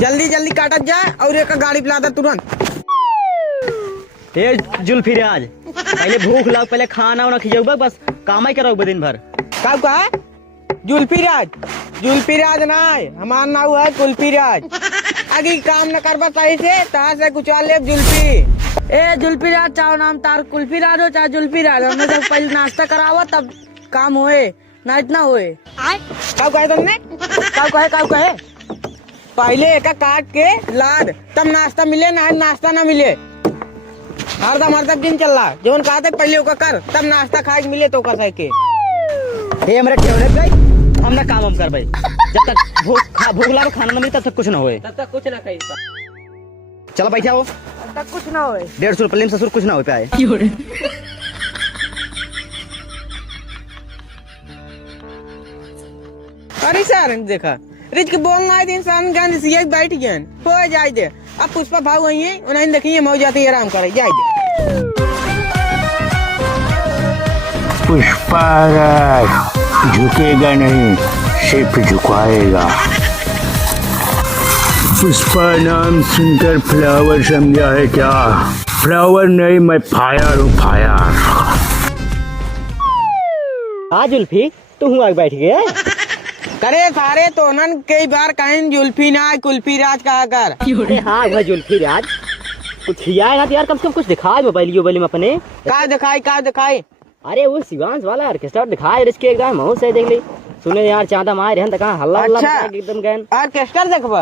जल्दी जल्दी काटत जाए और एक गाड़ी पिला दे तुरंत। जुल्फिराज पहले भूख लग, पहले खाना वाना खिजाऊ, बस काम ही करो दिन भर। का कहा जुल्फिराज? जुल्फिराज ना है, हमारा नाम है कुल्फिराज। अगर काम न करवा सही से तहाँ से कुछ ले जुल्फी। ए जुल्फिराज, चाहो नाम तार कुल्फिराज हो चाहे जुल्फिराज, हमने जब पहले नाश्ता करावा तब काम होए ना, इतना होए। कब कहे तुमने? कब कहे पहले एक काट के लाद तब नाश्ता मिले, ना नाश्ता ना मिले। हरदम दिन चल रहा जो कहा था पहले ओका कर तब नाश्ता खाए मिले तो का के। हमरा ठेवले भाई, हम ना काम हम कर भाई। जब तक भूख लागे खाना ना मिले तब तक कुछ ना होए, तब तक कुछ ना खाई। चलो बैठा हो, तब तक कुछ ना होए। 150 रुपये ससुर कुछ ना हो पाए। अरे सर देखा रिच के बोंग आए दिन सान गंद से एक बैठ गए हो जाए दे। अब पुष्पा भाव वही है उन्हें देखिए मौ जाते आराम करे जाए दे। पुष्पा झुकेगा नहीं, सिर्फ झुकाएगा। पुष्पा नाम सुनकर फ्लावर समझा है क्या? फ्लावर नहीं, मैं फायर हूँ, फायर। हाँ जुल्फी, तू आगे बैठ गया। करे सारे तो नन कई बार कहीं जुल्फी ना कुल्फी राज कहा कर। अरे हाँ भाई जुल्फी राज, कुछ खियाएगा तो यार कम से कम कुछ दिखाए मोबाइल में अपने। का दिखाई? अरे वो शिवांश वाला ऑर्केस्ट्रा दिखाए इसके एकदम मौत से देख ली। सुने यार चांदा मार रहन कहां हल्ला अच्छा, एकदम गन ऑर्केस्ट्रा देखबा।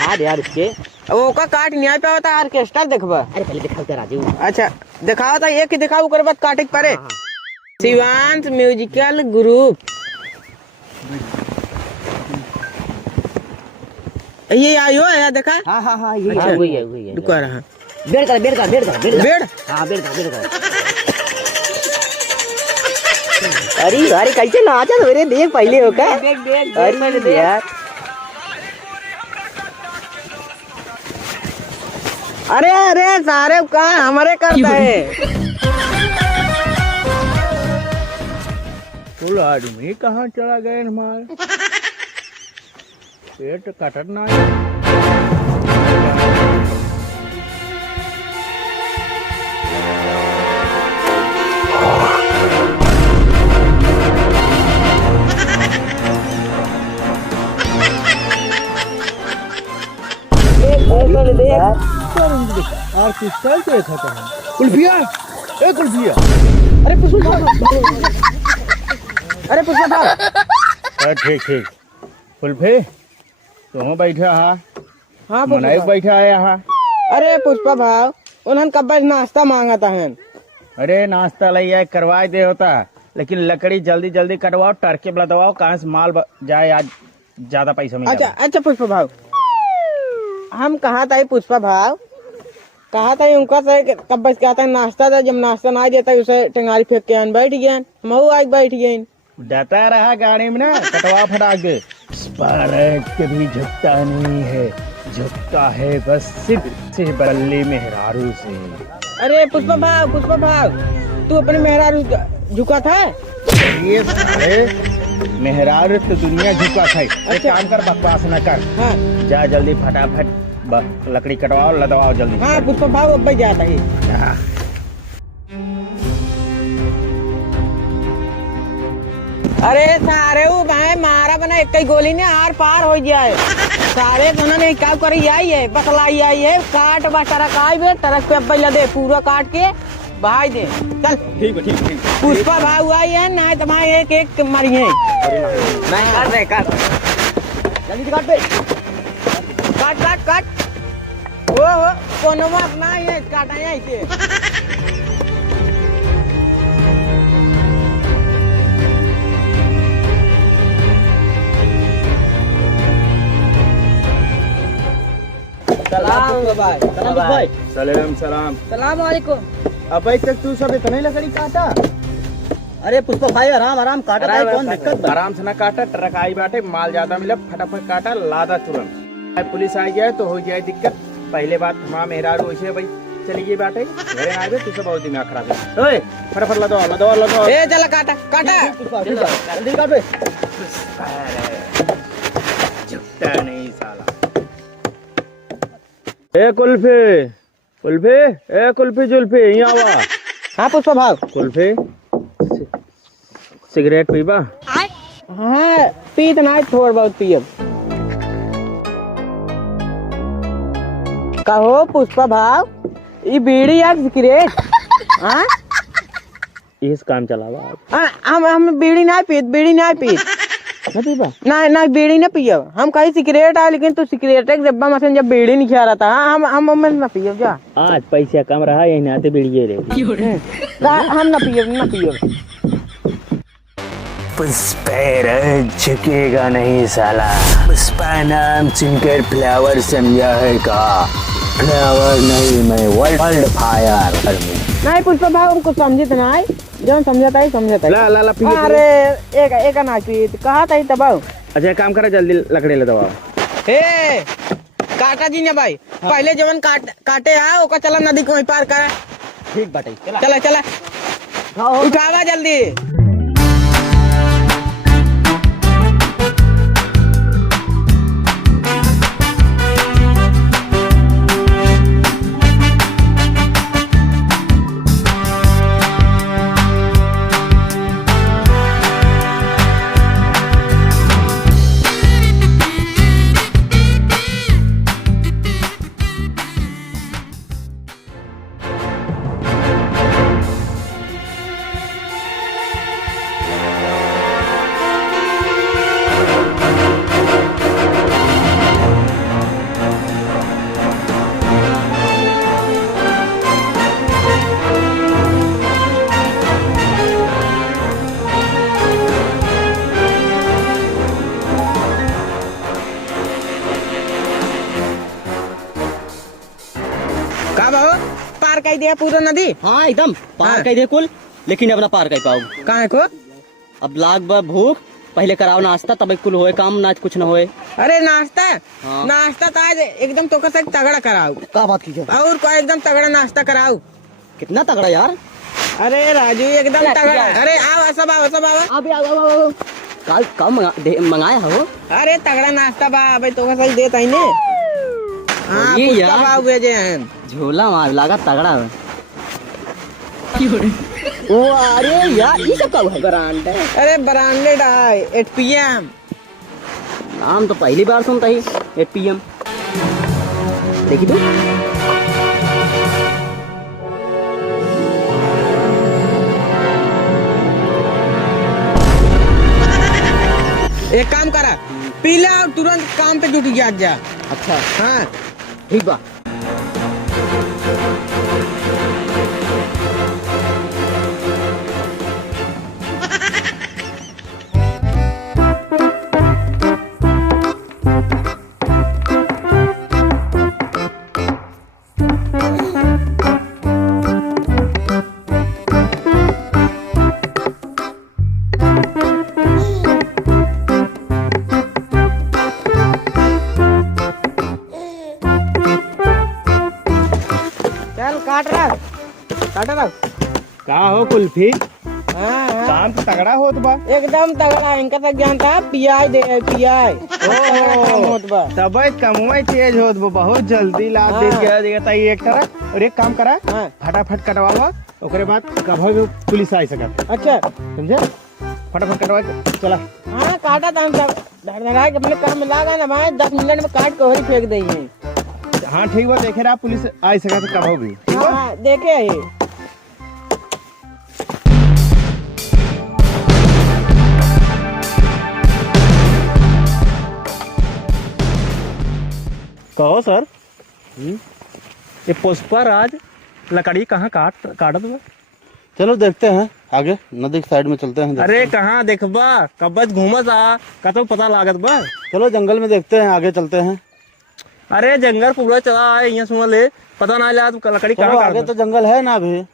हां यार इसके वो का काट नहीं पे होता ऑर्केस्ट्रा देखबा। अरे पहले दिखाओ तो राजू। अच्छा दिखाओ तो एक ही दिखाओ ओकर बाद काटे परे। शिवांश म्यूजिकल ग्रुप ये आयो है देखा। हां ये वही है रुका रहा। बेड़ कर हां बेड़ कर। अरे कैसे नाचा तो मेरे देख पहले हो का। अरे यार अरे सारे का हमारे करता है। कुल आदमी कहाँ चला गए हमारे? पेट कटना ऑर्केस्ट्रा देखा था। कुल्फिया, कुल्फिया। अरे पुष्पा था। ठीक कुल्फी तुम बैठा हाँ मनाई बैठा है यहाँ। अरे पुष्पा भाव उन्होंने कब नाश्ता मांगा था। अरे नाश्ता ले करवा दे होता, लेकिन लकड़ी जल्दी जल्दी कटवाओ, टरके बदवाओ, कहाँ से माल जाए आज ज्यादा पैसा मिले। अच्छा पुष्पा भाव हम कहा था पुष्पा भाव कहा था उनका से कब कहता है नाश्ता था, जब नाश्ता ना देता उसे टंगारी फेंक के बैठ गया। मऊ आज बैठ गए डटा रहा गाड़ी में ना, कटवा फटाक दे। कभी झुकता नहीं है, झुकता है बस सिर्फ बल्ले मेहरारू से। अरे पुष्पा भाव तू अपने मेहरारू झुका था। ये सारे मेहरारू तो दुनिया झुका है। एक काम कर, बकवास न कर, हाँ जा जल्दी फटाफट लकड़ी कटवाओ, लदवाओ जल्दी। हाँ पुष्पा भाव अब जाता है। हाँ। अरे सारे वो भाई मारा बना एक ही गोली ने आर पार हो जाए। सारे दोनों ने क्या करी आई है, बतलाई आई है, काट बा टरक आई बे, टरक पे अब लदे पूरा काट के भाई दे। चल ठीक है, ठीक है। पुष्पा भाव आई है ना, तुम्हारे एक एक मरिए नहीं काट दे, काट जल्दी से काट दे। काट काट काट। ओ कोनो अपना ये काटा है ऐसे। सलाम भाई। सलाम भाई। सलाम सलाम। सलाम वालेकुम। अबे तक तू सब इतने लकड़ी काटा? अरे पुष्पा भाई आराम आराम काटा भाई, कौन दिक्कत बा? आराम से ना काटा, ट्रक आई बाटे, माल ज्यादा मिले, फटाफट काटा, लादा तुरंत। पुलिस आ जाए तो हो जाए दिक्कत। पहले बात हमारा मेहरारू वैसे भाई चली गई बाटे, घरे ना आवे, तू सब बहुत दिमाग खराब है। ओए फटाफट लदवाओ लदवाओ लदवाओ। ए चला काटा काटा। जल्दी काट दे। झुकता नहीं साला। ए कुल्फी कुल्फी, ए कुल्फी जुल्फी, यहाँ आवा। हाँ पुष्पा भाव। कुल्फी सिगरेट पीबा? हाँ पीत ना थोड़ा बहुत पियब। कहो पुष्पा भाव, ये बीड़ी या सिगरेट? हाँ इस काम चलावा। हम बीड़ी ना पीत, बीड़ी ना पीत। ना पीबा? ना बीड़ी ना पियब। हम कहीं सिगरेट आ, लेकिन तू सिगरेट एक जब्बा मशीन जब बीड़ी नहीं खा रहा था। हम ना पियब जा। आज पैसा कम रहा, यही नाते बीड़िए रे। हम ना पियब। पुष्पा झुकेगा नहीं साला। पुष्पा नाम सुनकर फ्लावर समझा है का? फ्लावर नहीं, मैं वर्ल्ड फायर आर्मी। नहीं पुष्पा भाव हमको समझे तो नहीं, जो समझता है समझता है। ला ला ला पी। अरे एक ना पीत कहा था तब। अच्छा एक काम करा, जल्दी लकड़ी ले दबाओ। हे काटा जी ने भाई, पहले जवन काटे आ ओका चला नदी को पार करा। ठीक बाटे। चला चला उठावा जल्दी। का भाव पार कर दिया पूरा नदी? हाँ एकदम पार हाँ। कर दे कुल, लेकिन अब ना पार कर पाओ। कहाँ को? अब लाग बा भूख, पहले कराओ नाश्ता, तब कुल होए काम, ना कुछ ना होए। अरे नाश्ता? हाँ। नाश्ता तो आज एकदम तो कैसे तगड़ा कराओ। क्या बात की और कोई एकदम तगड़ा नाश्ता कराओ। कितना तगड़ा यार। अरे राजू एकदम तगड़ा। अरे आओ सब आओ सब आओ। अभी आओ। कल मंगाया हो? अरे तगड़ा नाश्ता बा भाई, तो कैसे देता ही ने। हाँ ये पुष्पा यार। भाव भेजे हैं। झोला मार लागा तगड़ा है। ओ अरे यार ये सब क्या है? ब्रांडेड। अरे ब्रांडेड है 8 PM। नाम तो पहली बार सुनता ही। 8 PM देखी तू। एक काम करा, पीला और तुरंत काम पे जुट गया जा। अच्छा हाँ ठीक बा। चल काट रख। का हो कुल्फी? हाँ हाँ। काम तो तगड़ा होत बा। एकदम तगड़ा इनका तक जानता है पियाई दे पियाई होत बा। तबियत कमुआ तेज होत बा, बहुत जल्दी लाद हाँ। दे के देगा ताई एक तरह और एक काम करा हाँ। फटाफट कटवावा ओकरे बाद कभी भी पुलिस आ सकत अच्छा समझे। फटाफट कटवा के चला। हाँ काटा था हम सब धड़धड़ा के अपने काम में लागा ना भाई 10 मिनट में काट के वही फेंक देंगे। हाँ ठीक बा, देखे रहा पुलिस आ सकत कभी भी, ठीक बा। हाँ देखे ये कहो सर ये पुष्पा राज लकड़ी कहाँ काटत बा? चलो देखते हैं आगे नदी के साइड में चलते हैं। अरे कहाँ देखबा कब्बत घूमत आ कतो पता लागत बा। चलो जंगल में देखते हैं, आगे चलते हैं। अरे जंगल पूरा चला है यहाँ सुन ले पता ना लगा तू लकड़ी चलो कहाँ आगे काटत तो जंगल है ना अभी।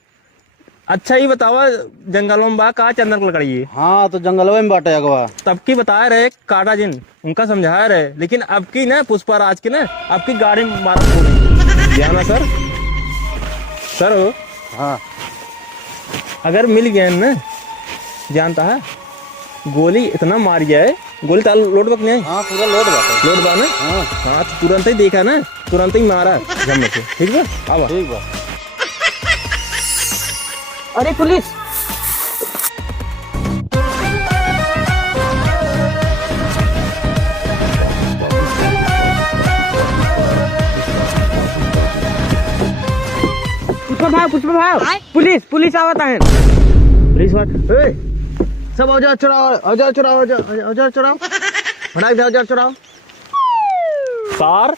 अच्छा ही बतावा जंगलों में बा का चंदन लकड़ी है हाँ तो जंगलवे में बाटे अगवा। तब की बताए रहे काटा जिन उनका समझाया रहे, लेकिन अब की ना पुष्पा राज की ना अब की गाड़ी मारा ध्यान है सर। सर हो हाँ अगर मिल गए ना जानता है गोली इतना मार गया है गोली ताल लोड बक नहीं हाँ पूरा लोड बाटे। लोड बा ना। हाँ हाँ तो तुरंत ही देखा ना तुरंत ही मारा जमने से, ठीक है आवा। ठीक बा। अरे पुलिस पुष्पा भाव पुलिस पुलिस आवता है। पुलिस बात सब औजार चुराओ औजार चुराओ औजार चुराओ फटाक दे औजार चुराओ। सर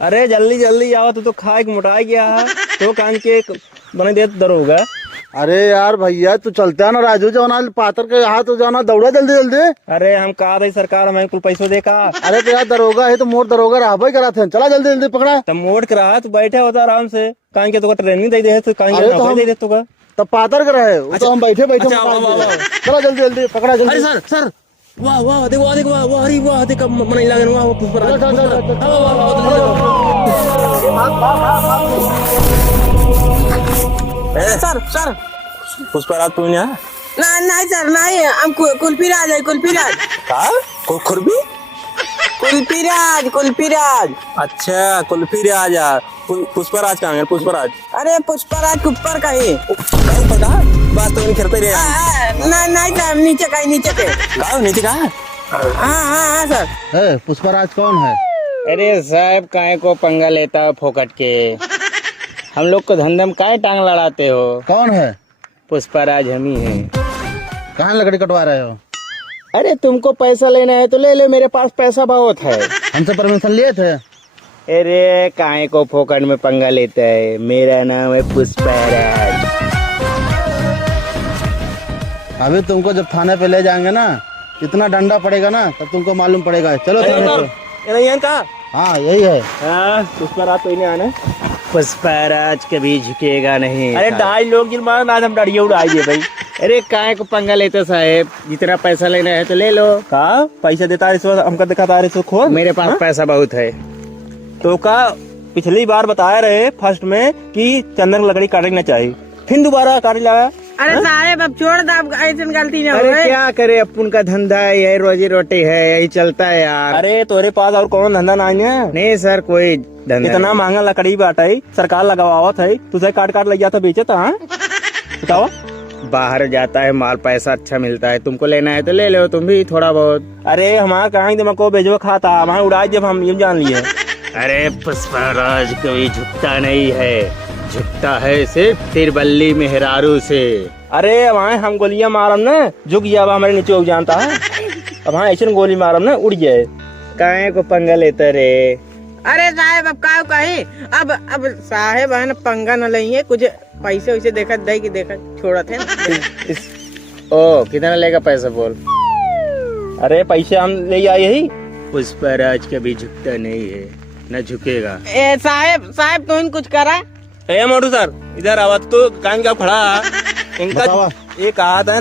अरे जल्दी जल्दी आओ तू तो खाए के मोटा गया है तो कान के बने दे दरोगा। अरे यार भैया तू चलते है ना राजू जाना पातर के यहाँ तो जाना दौड़ा जल्दी जल्दी। अरे हम कहा रही सरकार हमें कुल पैसों दे का। अरे तो यार दरोगा है तो मोर दरोगा रहा भाई करा थे। चला जल्दी जल्दी पकड़ा। तब मोड़ के रहा तो बैठे होता आराम से कान के तो ट्रेनिंग दे तो कान अरे के तो नौकरी हम- दे दे तो का। तब पातर के रहे वो तो हम बैठे बैठे अच्छा, वाह, वाह, वाह। चला जल्दी जल्दी पकड़ा अरे जल्दी। सर सर वाह वाह देख वाह देख वाह वाह अरे वाह देख मन लगे वाह पुष्पा राज, चल, चल, चल, चल, वाह, वाह, वाह, ए, सर सर पुष्पा राज तू नहीं ना नहीं सर नहीं हम कुल्फी राज है कुल्फी राज का खुरबी कुल्फी राज। अच्छा कुल्फी राज पुष्पा राज कहाँ है पुष्पा राज अरे पुष्पा राज ऊपर का ही बात तो खेलते रहे नहीं सर नीचे का ही नीचे के। गाँव नीचे कहा। हाँ सर। पुष्पा राज कौन है? अरे साहब काहे को पंगा लेता है फोकट के, हम लोग को धंधे में काहे टांग लड़ाते हो। कौन है? पुष्पा राज हम ही है। कहाँ लकड़ी कटवा रहे हो? अरे तुमको पैसा लेना है तो ले ले, मेरे पास पैसा बहुत है। हमसे परमिशन लिए थे? अरे काहे को फोकट में पंगा लेता है, मेरा नाम है पुष्पा राज। अभी तुमको जब थाने पे ले जाएंगे ना इतना डंडा पड़ेगा ना तब तुमको मालूम पड़ेगा। चलो थाने पे। कहा हाँ यही है। पुष्पा राज तो ही नहीं आना। पुष्पा राज कभी झुकेगा नहीं। अरे ढाई लोग जिन मारा आज हम डरिए उड़ाइए भाई। अरे काहे को पंगा लेते साहेब, जितना पैसा लेना है तो ले लो। कहा पैसा देता रिश्वत हमका दिखाता रिश्वत खोल। मेरे पास पैसा बहुत है। तो का पिछली बार बताया रहे फर्स्ट में कि चंदन की लकड़ी काटना चाहिए, फिर दोबारा काट लाया। अरे साहेब अब छोड़ दो, अब ऐसी गलती नहीं अरे हो। क्या करे, अपन का धंधा है, यही रोजी रोटी है, यही चलता है यार। अरे तोरे पास और कौन धंधा नहीं है? नहीं सर कोई धंधा इतना महंगा लकड़ी बाटे सरकार लगावत है, तुझे काट काट लग जाता बेचे था। बताओ नहीं। बाहर जाता है माल, पैसा अच्छा मिलता है, तुमको लेना है तो ले लो तुम भी थोड़ा बहुत। अरे हमारा कहाँ दिमाग को बेजो खाता हमारे उड़ाई जब हम ये जान लिए। अरे पुष्पा राज कभी झुकता नहीं है, झुकता है सिर्फ तिरबल्ली मेहरारू से। अरे वहाँ हम गोलियां मारम ना झुक गया हमारे नीचे उग जानता है। अब हाँ ऐसे गोली मारम ना उड़ जाए। काहे को पंगा लेते रे। अरे साहेब अब का कही, अब साहेब है ना पंगा न लेंगे, कुछ पैसे वैसे देखा दे कि देखा छोड़ा थे ओ कितना लेगा पैसा बोल। अरे पैसे हम ले आए यही। पुष्पा राज कभी झुकता नहीं है, न झुकेगा। ए साहेब तो इन कुछ करा। ए मोटू सर इधर आवाज तो कान का खड़ा इनका बतावा। ये कहा था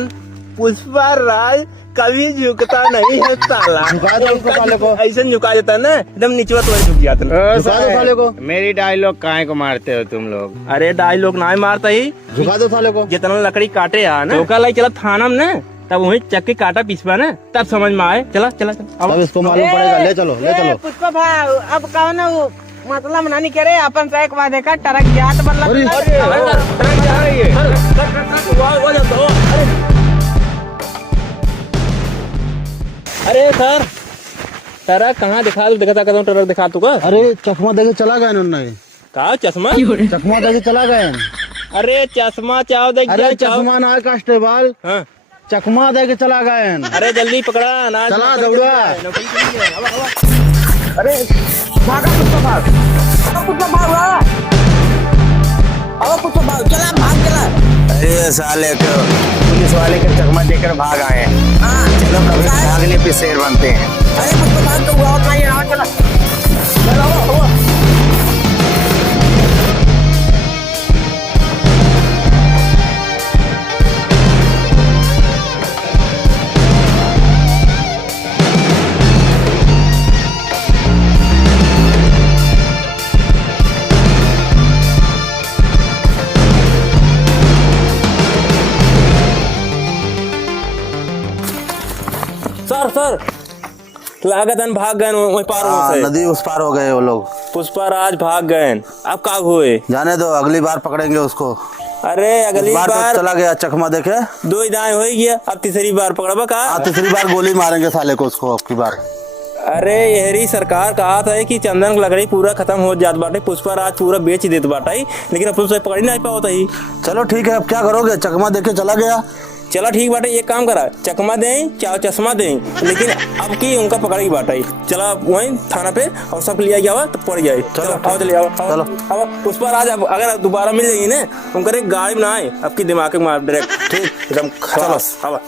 पुष्पा राज कभी झुकता नहीं है साला। झुका दो उसको साले को। ऐसे झुका देता है ना, एकदम नीचे तो झुक जाता है। झुका दो साले को। मेरी डायलॉग काहे को मारते हो तुम लोग? अरे डायलॉग ना मारता ही, झुका दो साले को। जितना लकड़ी काटे आ ना, चौका लाई चला थाना में ना, तब वही चक्की काटा पिसवा ना, तब समझ में आए। चला चला चला अब इसको मालूम पड़ेगा। ले चलो ले चलो। पुष्पा भाई अब कहो ना वो मतलब ना नहीं करे अपन से एक वादे का टरक गया तो मतलब अरे सर ट्रक कहाँ दिखा ट्रक दिखा तू का? अरे चश्मा देके चला गए उन्होंने। कहा चश्मा? चश्मा देके चला गए। अरे चश्मा चाव देख। अरे चश्मा ना है कांस्टेबल, हाँ। चकमा देके चला गए। अरे जल्दी पकड़ा ना, चला दौड़ा। अरे भागा पुष्पा भाग, पुष्पा भाग, अब पुष्पा भाग, चला भाग चला। अरे साले को पुलिस वाले का चकमा देकर भाग आए। चलो कभी भागने पे शेर बनते हैं। अरे पुष्पा भाग तो हुआ नहीं है, चला चला। सर सर लागत भाग गए वही पार हो से। नदी उस पार हो गए वो लोग। पुष्पा राज भाग गए, अब का हुए? जाने दो, अगली बार पकड़ेंगे उसको। अरे अगली बार बार तो चला गया चकमा देखे। दो ही दाएं हो गया, अब तीसरी बार पकड़बा का? तीसरी बार गोली मारेंगे साले को उसको अब की बार। अरे यहरी सरकार कहा था कि चंदन की लकड़ी पूरा खत्म हो जात बाटे, पुष्पा राज पूरा बेच देत बाटे, लेकिन अब उसे पकड़ नहीं पाता ही। चलो ठीक है, अब क्या करोगे? चकमा देके चला गया। चला ठीक बाटे, एक काम करा, चकमा दें चाहे चश्मा दें, लेकिन अब की उनका पकड़ की बाटे। चला वहीं थाना पे और सब लिया गया तो पड़ जाए। चलो आओ चले आओ। चलो। अब पुष्पा राज अब अगर दोबारा मिल जाएगी ना, उनका एक गाड़ी बनाए, अब की दिमाग में मार डायरेक्ट। ठीक एकदम। चलो अब